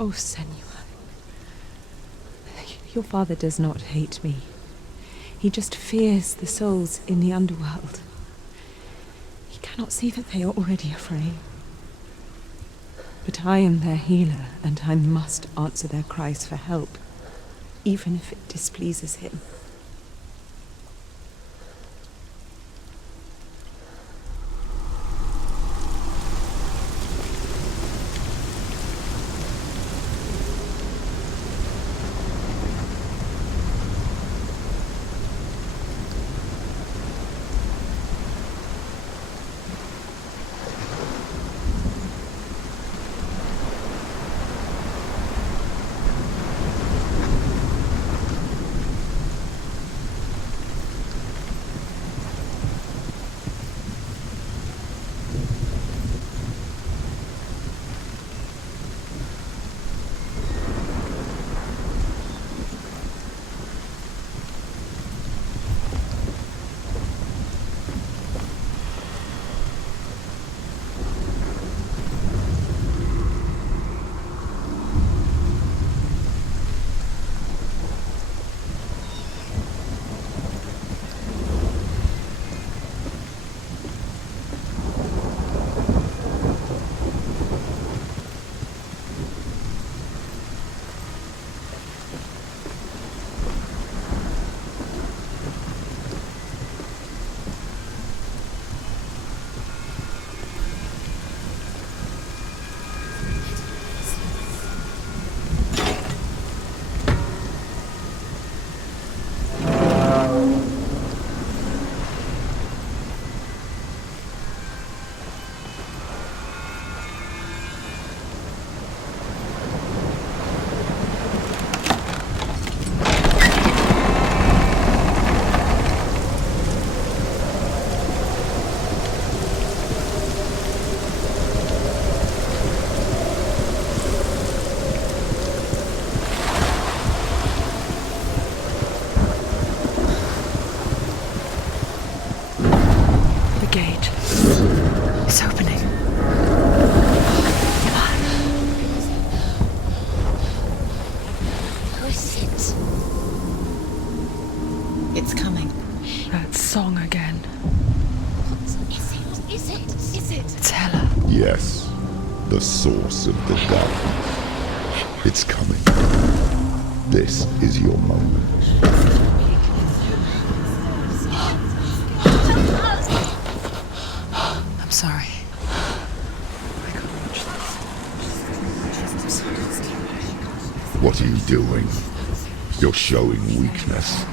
Oh, Senua. Your father does not hate me. He just fears the souls in the underworld. He cannot see that they are already afraid. But I am their healer, and I must answer their cries for help, even if it displeases him. It's coming. That song again. What is it? Is it? It's Hela. Yes, the source of the dark. It's coming. This is your moment. I'm sorry. I can't watch this. What are you doing? You're showing weakness.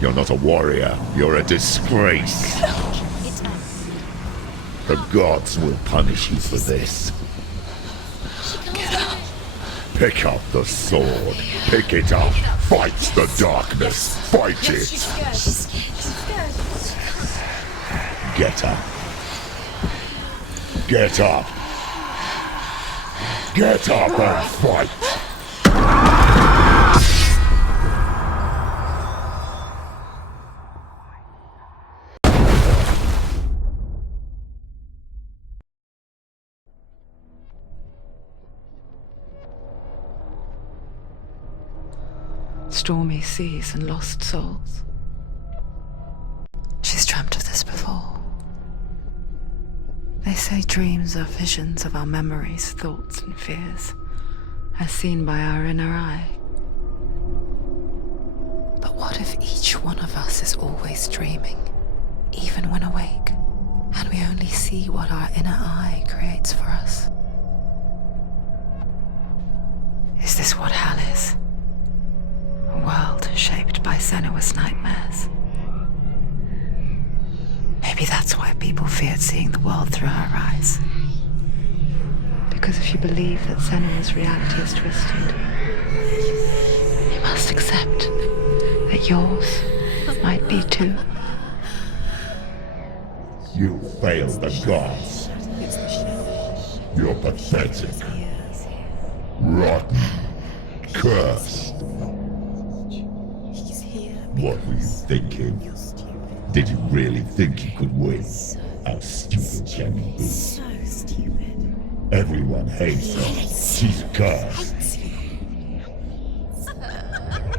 You're not a warrior. You're a disgrace. The gods will punish you for this. Get up. Pick up the sword. Pick it up. Fight the darkness. Fight it. Get up. Get up. Get up and fight. Stormy seas and lost souls. She's dreamt of this before. They say dreams are visions of our memories, thoughts and fears, as seen by our inner eye. But what if each one of us is always dreaming, even when awake, and we only see what our inner eye creates for us? Is this what hell is? A world shaped by Senua's nightmares. Maybe that's why people feared seeing the world through her eyes. Because if you believe that Senua's reality is twisted, you must accept that yours might be too. You failed the gods. You're pathetic. Rotten. Cursed. What were you thinking? Did you really think you could win? How stupid can you be? So stupid. Everyone hates her. She's cursed.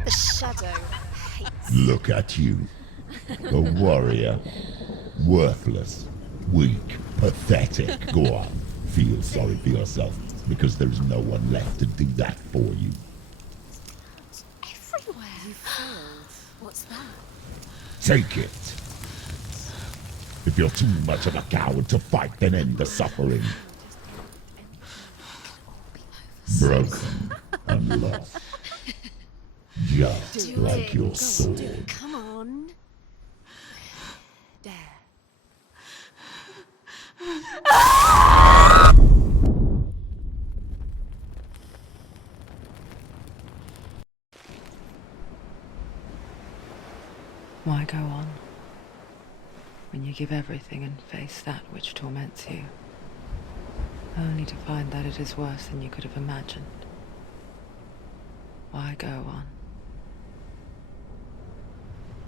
The shadow hates. Look at you. A warrior. Worthless. Weak. Pathetic. Go on. Feel sorry for yourself, because there is no one left to do that for you. Everywhere. You failed. What's that? Take it. If you're too much of a coward to fight, then end the suffering. Broken and lost. Just like your sword. Come on. Dare. Why go on when you give everything and face that which torments you, only to find that it is worse than you could have imagined? Why go on?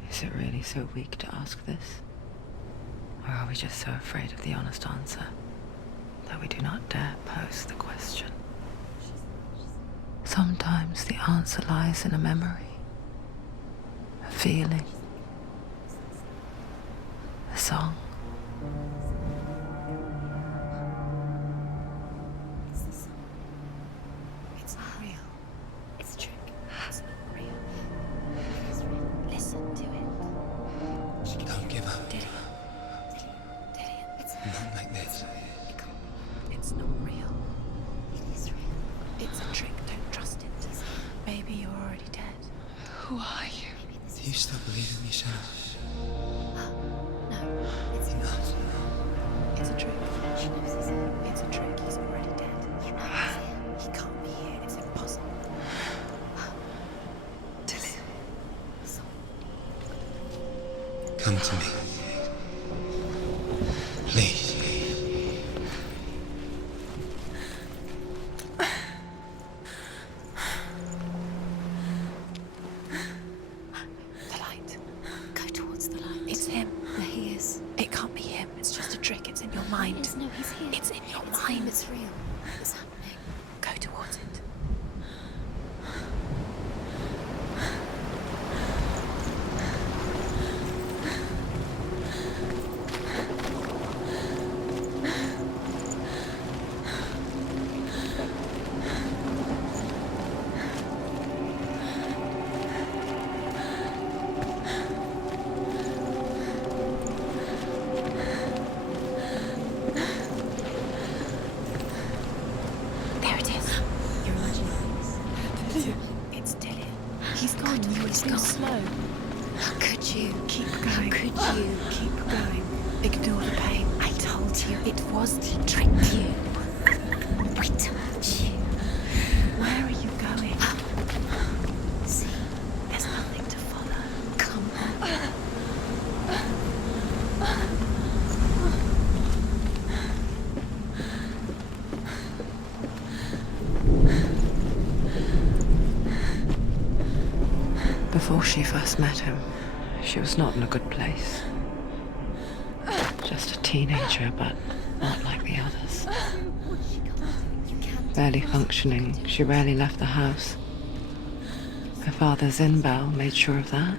Is it really so weak to ask this? Or are we just so afraid of the honest answer that we do not dare pose the question? Sometimes the answer lies in a memory, a feeling, a song. It's not real. It's a trick. It's not real. It's real. Listen to it. Don't give up. Did it? It's Not like this. It's not real. It is real. It's a trick. Don't trust it. Maybe you're already dead. Who are you? Do you still believe in yourself? No, it's Enough. It's a trick. She knows he's here. It's a trick. He's already dead. He knows he's here. He can't be here. It's impossible. Tilly. Come to me. Please. The light. Go towards the light. It's him. There he is. It can't be him. It's just a trick. It's in your mind. No, he's here. It's in your It's mind. him, it's real. It's happening. Go towards it. It's gone. Slow. How could you? Keep going. How could you? Keep going. Ignore the pain. I told you it was to trick you. We told you. Where are you going? See, There's nothing to follow. come on. Before she first met him, she was not in a good place. Just a teenager, but not like the others. Barely functioning, she rarely left the house. Her father's in-bell made sure of that.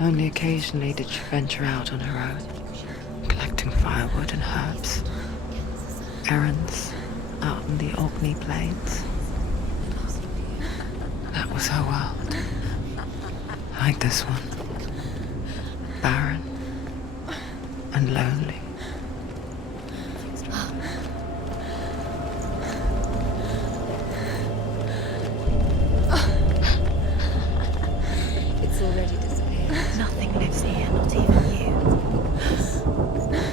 Only occasionally did she venture out on her own, collecting firewood and herbs. Errands out in the Orkney Plains. That was her world. Like this one. Barren and lonely. It's already disappeared. Nothing lives here, not even you.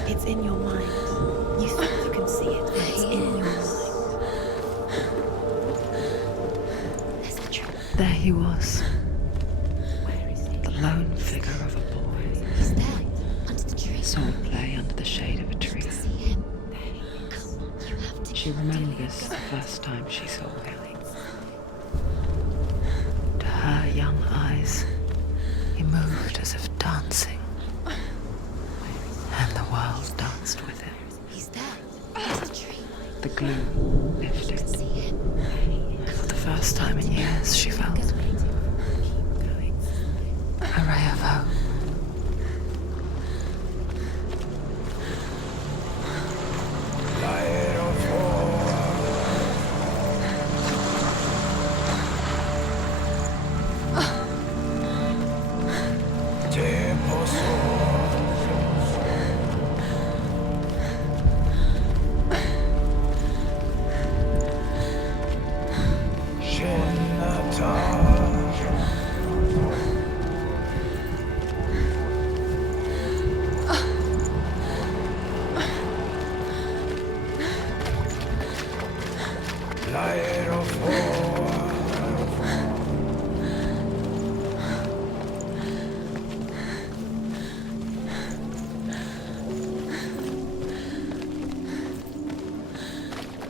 It's in your mind. You think you can see it, but it's in your mind. There's a tree. There he was, Where is he? the lone figure of a boy. He's there, under the tree. Swordplay under the shade of a tree. See him? Come on, you have to. She remembers the first time she saw him. To her young eyes, he moved as if dancing, and the world danced with him. He's there, under the tree. The gloom lifted. See him? For the first time in years, she felt a ray of hope.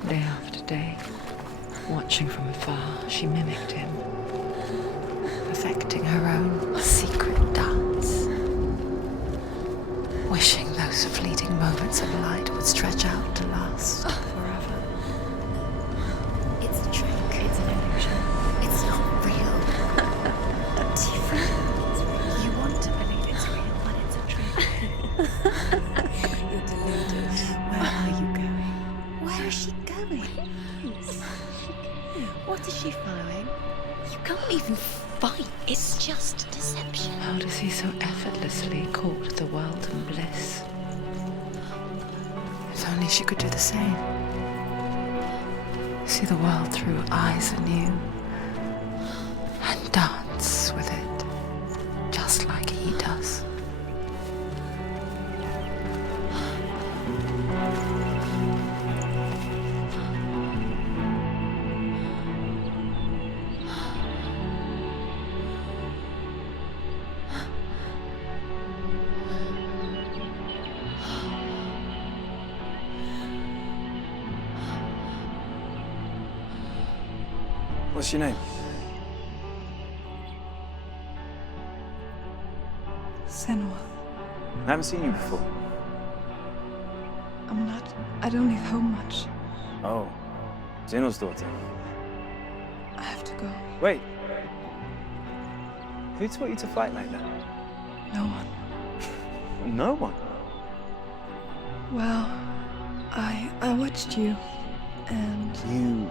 Day after day, watching from afar, she mimicked him, perfecting her own secret dance, wishing those fleeting moments of light would stretch out to last forever. It's a trick. It's an illusion. It's not real. Different. You want to believe it's real, but it's a trick. You're deluded. Where are you going? Where is she going? What is she following? You can't even fight. It's just deception. How does he so effortlessly court the world and bliss? If only she could do the same. See the world through eyes anew and dance with it, just like he does. What's your name? Senua. I haven't seen you before. I don't leave home much. Oh, Zenua's daughter. I have to go. Wait. Who taught you to fight like that? No one. No one. Well, I watched you, and You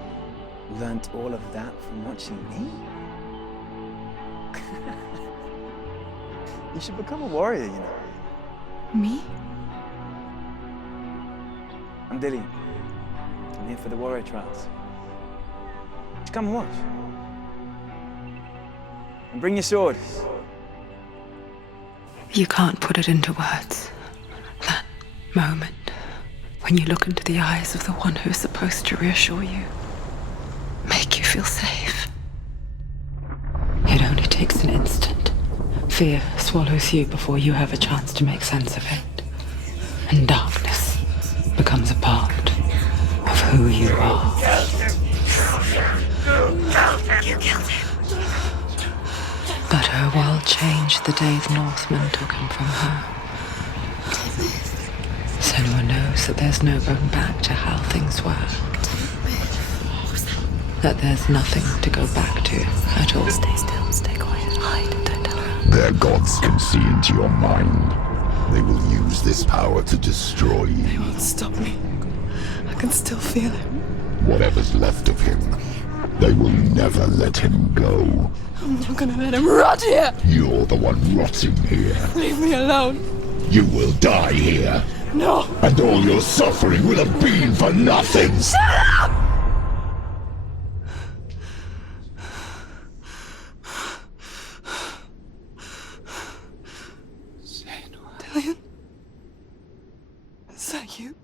learnt all of that from watching me? You should become a warrior, you know. me? I'm Dillian. I'm here for the warrior trials. Just come and watch. And bring your sword. You can't put it into words. That moment when you look into the eyes of the one who's supposed to reassure you, make you feel safe. It only takes an instant. Fear swallows you before you have a chance to make sense of it. And darkness becomes a part of who you are. You killed him. But her world changed the day the Northmen took him from her. Senua knows that there's no going back to how things were. That there's nothing to go back to at all. Stay still, stay quiet, hide, don't tell her. Their gods can see into your mind. They will use this power to destroy you. They won't stop me. I can still feel him. Whatever's left of him, they will never let him go. I'm not gonna let him rot here! You're the one rotting here. Leave me alone! You will die here. No! And all your suffering will have been for nothing. Shut up! Dillion? Is that you?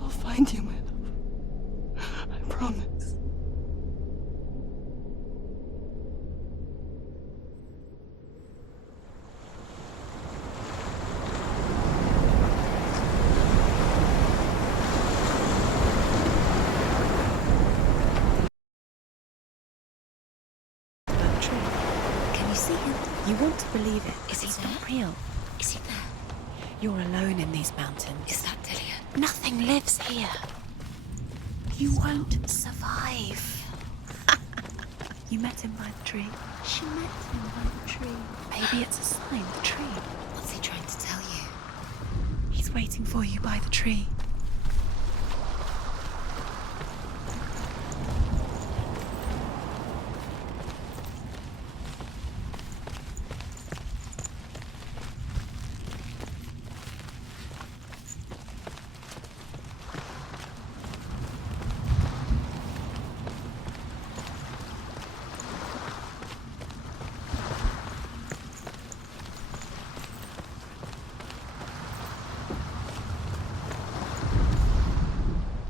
I'll find you, my love. I promise. Can you see him? You want to believe it. Is he not real? Is he there? You're alone in these mountains. Is that Dillion? Nothing lives here. You won't survive. You met him by the tree. She met him by the tree. Maybe it's a sign, the tree. What's he trying to tell you? He's waiting for you by the tree.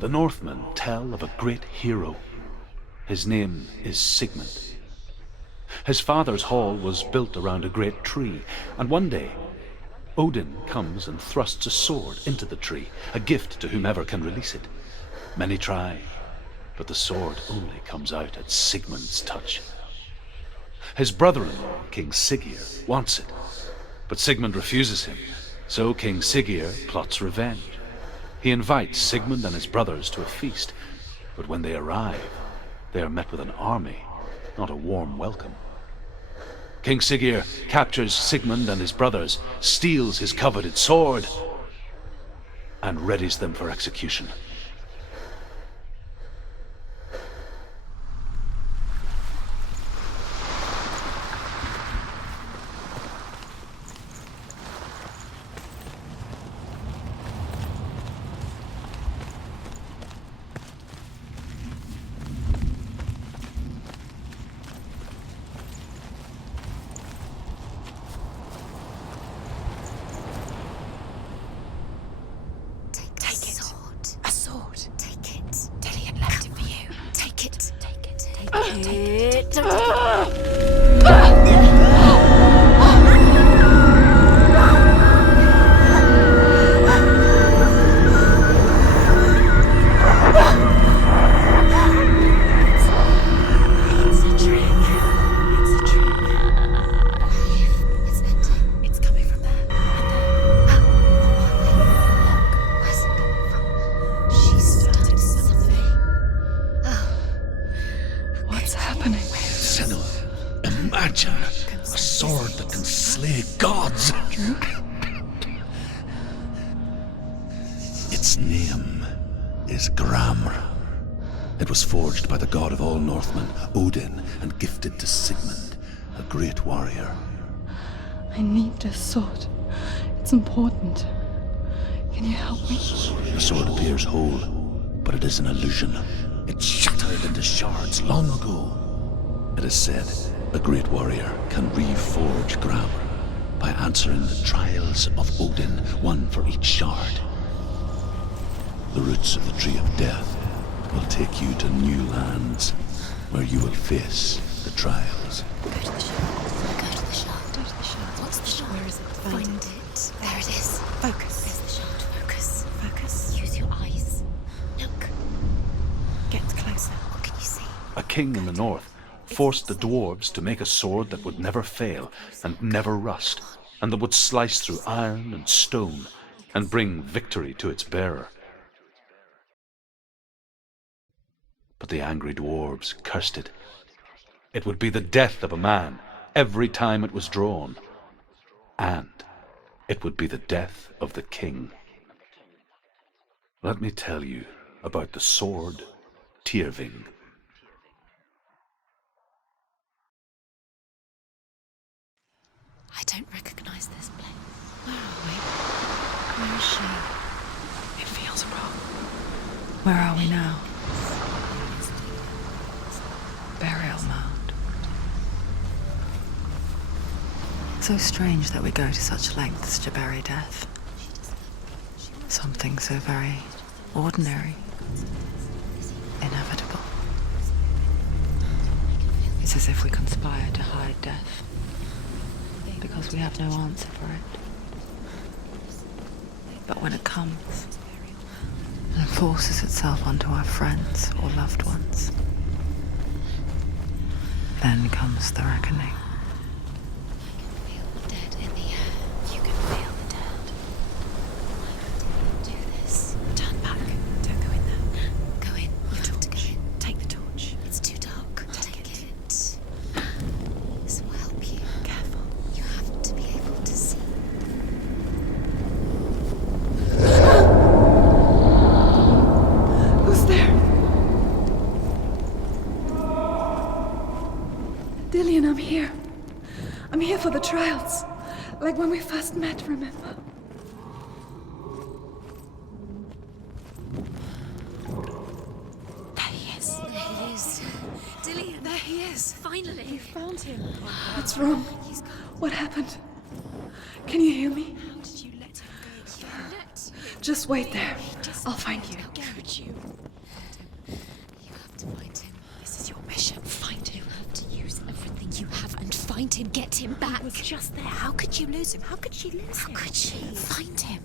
The Northmen tell of a great hero. His name is Sigmund. His father's hall was built around a great tree, and one day Odin comes and thrusts a sword into the tree, a gift to whomever can release it. Many try, but the sword only comes out at Sigmund's touch. His brother-in-law, King Siggeir, wants it, but Sigmund refuses him, so King Siggeir plots revenge. He invites Sigmund and his brothers to a feast, but when they arrive, they are met with an army, not a warm welcome. King Siggeir captures Sigmund and his brothers, steals his coveted sword, and readies them for execution. Odin, and gifted to Sigmund, a great warrior. I need this sword. It's important. Can you help me? The sword appears whole, but it is an illusion. It shattered into shards long ago. It is said a great warrior can reforge ground by answering the trials of Odin, one for each shard. The roots of the Tree of Death will take you to new lands where you will face the trials. Go to the shard. Go to the shard. Go to the shard. What's the shard? Where is it? Find it. There it is. Focus. There's the shard. Focus. Focus. Use your eyes. Look. Get closer. What can you see? A king in the north forced the dwarves to make a sword that would never fail and never rust, and that would slice through iron and stone and bring victory to its bearer. But the angry dwarves cursed it. It would be the death of a man every time it was drawn, and it would be the death of the king. Let me tell you about the sword Tyrving. I don't recognize this place. Where are we? Where is she? It feels wrong. Where are we now? Burial mound. So strange that we go to such lengths to bury death. Something so very ordinary, inevitable. It's as if we conspire to hide death, because we have no answer for it. But when it comes and forces itself onto our friends or loved ones, then comes the reckoning. I can feel the dead in the air. You can feel the dead. Do this. Turn back. Don't go in there. Go in. You have to go in. Take the torch. It's too dark. Take it. This will help you. Careful. You have to be able to see. Who's there? Dillian, I'm here. I'm here for the trials. Like when we first met, remember? There he is. There he is. Dillian. There he is. Finally. You found him. What's wrong? What happened? Can you hear me? How did you let him go? You let him. Just wait there. I'll find you. How could you? You have to find him. This is your mission. Find him. You have to use everything you have and find him. Get him back. He was just there. How could you lose him? How could she lose him? How could she? Find him.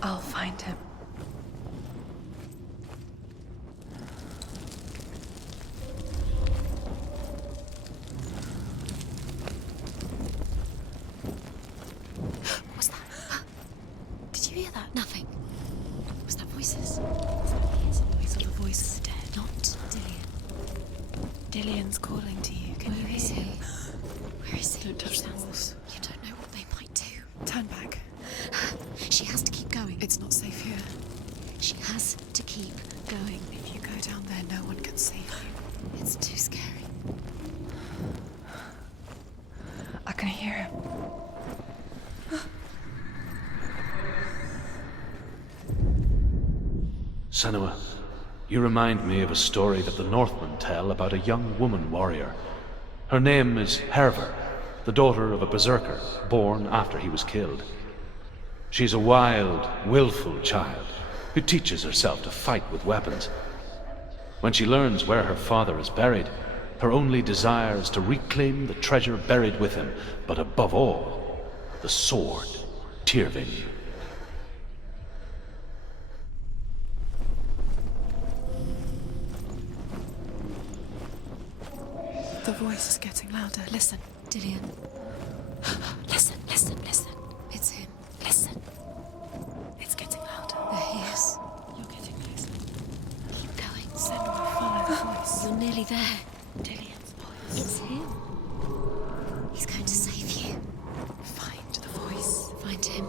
I'll find him. What was that? Did you hear that? Nothing. Was that voices? Was that his voice or the voice of the dead? Not Dillian. Dillian's calling to you. Can you Where is hear he? him? Where is he? Don't touch the Sounds- walls. You don't know what they might do. Turn back. She has to keep going. It's not safe here. She has to keep going. If you go down there, no one can save you. It's too scary. I can hear him. Senua, you remind me of a story that the Northmen tell about a young woman warrior. Her name is Hervor, the daughter of a berserker born after he was killed. She's a wild, willful child who teaches herself to fight with weapons. When she learns where her father is buried, her only desire is to reclaim the treasure buried with him, but above all, the sword, Tyrving. The voice is getting louder. Listen. Dillian. Listen, listen, listen. It's him. Listen. It's getting louder. There he is. You're getting closer. Keep going. Senua, follow the voice. You're nearly there. Dillian's voice. It's him. He's going to save you. Find the voice. Find him.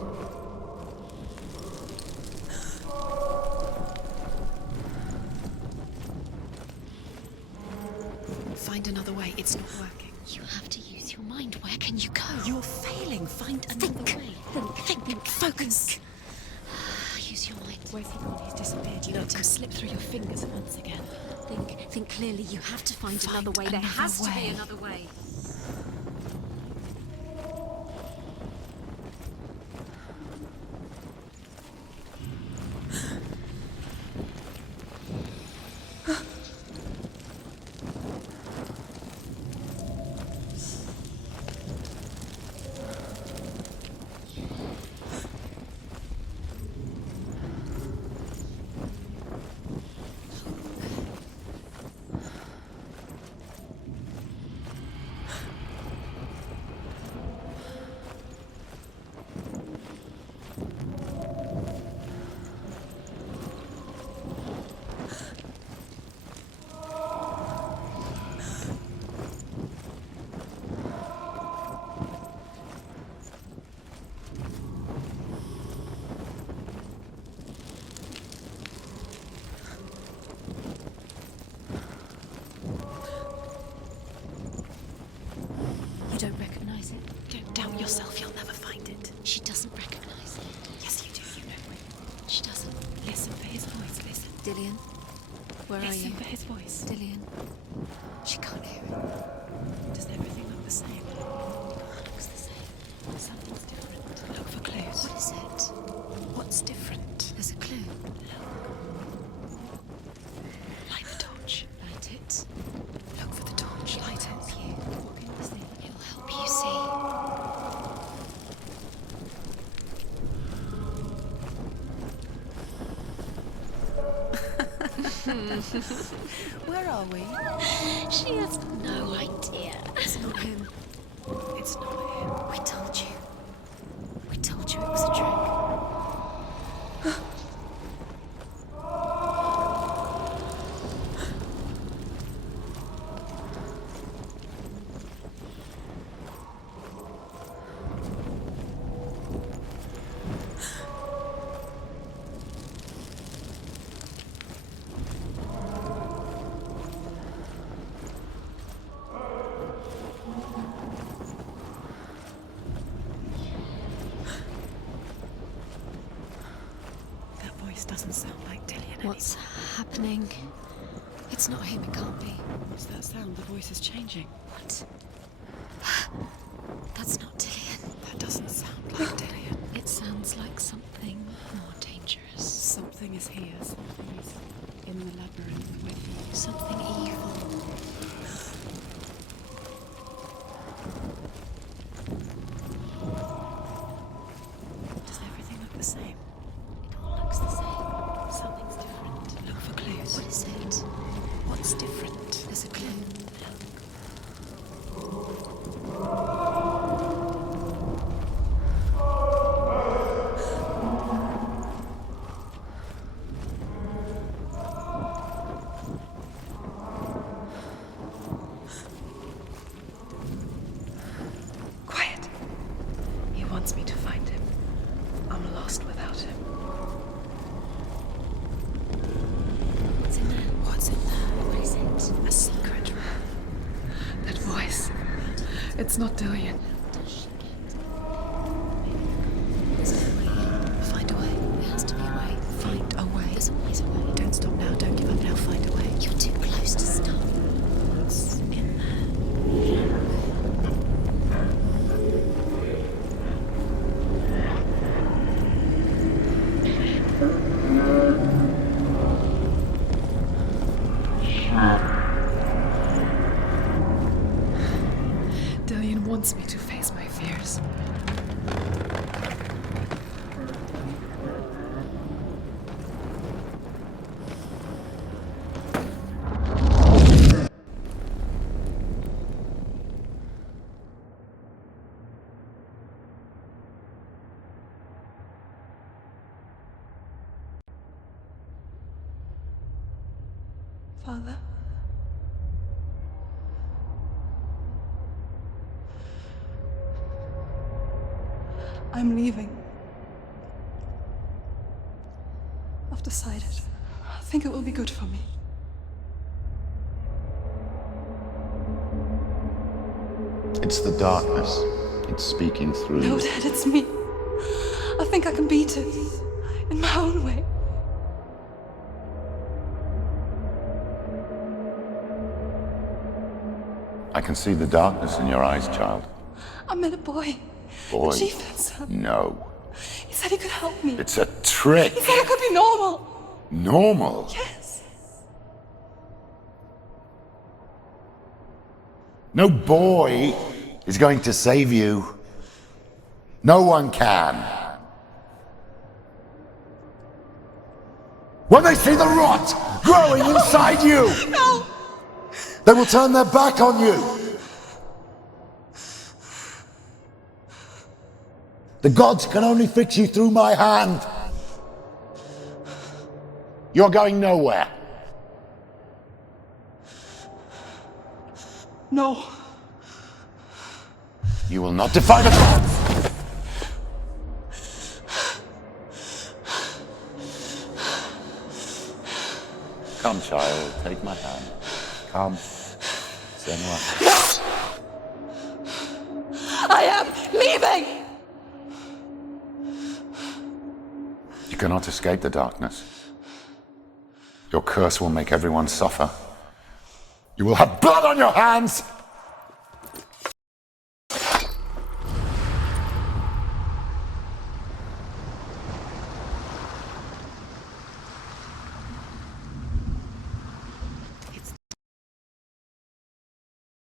Find another way. It's not working. You have to use your mind. Where can you go? You're failing. Find another way. Think. Focus. Use your mind. Where's he gone? He's disappeared. You let him slip through your fingers once again. Think clearly. You have to find another way. There another has to way. be another way. You don't recognize it? Don't doubt yourself. You'll never find it. She doesn't recognize it. Yes, you do. You know it. She doesn't. Listen for his voice. Listen. Dillian, where are Listen you? for his voice. Dillian. She can't hear it. Does everything look the same? Looks the same. Something's different. Look for clues. What is it? What's different? There's a clue. Light the torch. Light it. Look for the torch. Light it. You. What can you see? It'll help you see. Where are we? She has no idea. It's not him. It's not him. We told you. We told you it was a trick. That voice doesn't sound like Dillian. What's happening? It's not him, it can't be. What's that sound? The voice is changing. What? That's not Dillian. That doesn't sound like Dillian. It sounds like something more dangerous. Something is here. Something is in the labyrinth with you. Something evil. Does everything look the same? It all looks the same. Something's different. Look for clues. What is it? What's different? There's a clue. Quiet. He wants me to find him. I'm lost without him. What's in there? What's in there? What is it? A secret room. That voice. It's not Dillian. Does she get? There's no way. Find a way. There has to be a way. Find a way. There's always a way. Don't stop now. Don't give up now. Find a way. You're too close to stop. What's in there? wants me to face my fears. Father? I'm leaving. I've decided. I think it will be good for me. It's the darkness. It's speaking through No, you. Dad, it's me. I think I can beat it. In my own way. I can see the darkness in your eyes, child. I met a boy. Boy. The chieftain's son. No. He said he could help me. It's a trick. He said I could be normal. Normal? Yes. No boy is going to save you. No one can. When they see the rot growing inside you, No! they will turn their back on you. The gods can only fix you through my hand. You're going nowhere. No. You will not defy the gods. Come, child, take my hand. Come. Senua. No! I am leaving! You cannot escape the darkness. Your curse will make everyone suffer. You will have blood on your hands!